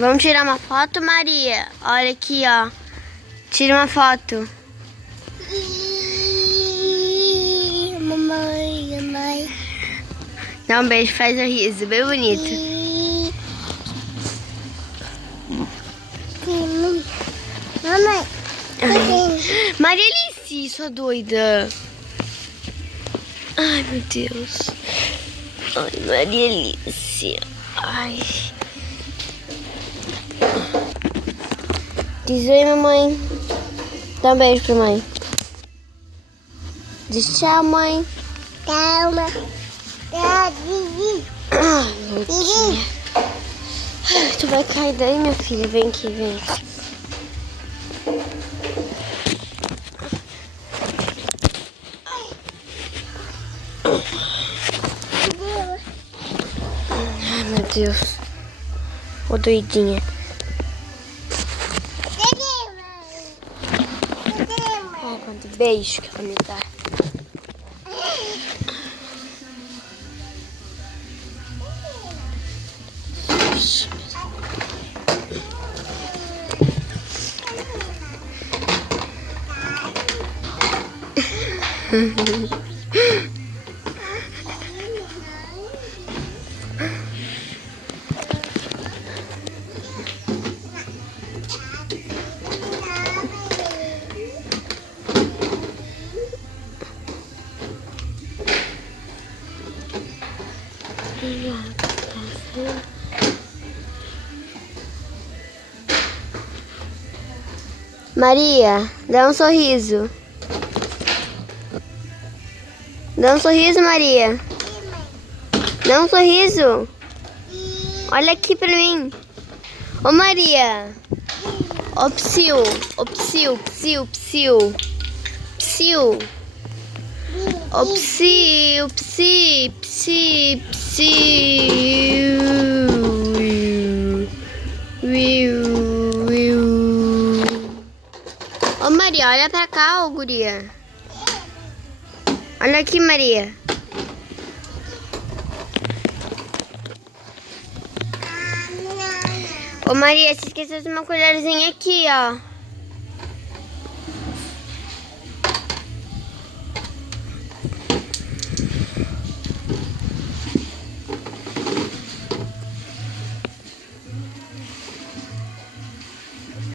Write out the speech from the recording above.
Vamos tirar uma foto, Maria? Olha aqui, ó. Tira uma foto. Mamãe. Dá um beijo, faz um riso, bem bonito. Mamãe. Ai. Maria Alice, sua doida. Ai, meu Deus. Ai, Maria Alice. Ai. Diz oi, mamãe. Dá um beijo pra mãe. Diz tchau, mãe. Calma. Ai, Luquinha. Ai, tu vai cair daí, minha filha. Vem aqui, vem. Ai, meu Deus. Ô, doidinha. Ai, quanto beijo que ela me dá. Maria, dá um sorriso. Dá um sorriso, Maria. Dá um sorriso. Olha aqui pra mim. Ô, Maria. Ô, psiu. Ô, psiu, psiu, psiu. Psiu. Ô, psiu, psi, psi, psiu. Ô, Maria, olha pra cá, ô, guria. Olha aqui, Maria. Ô, Maria, você esqueceu de uma colherzinha aqui, ó.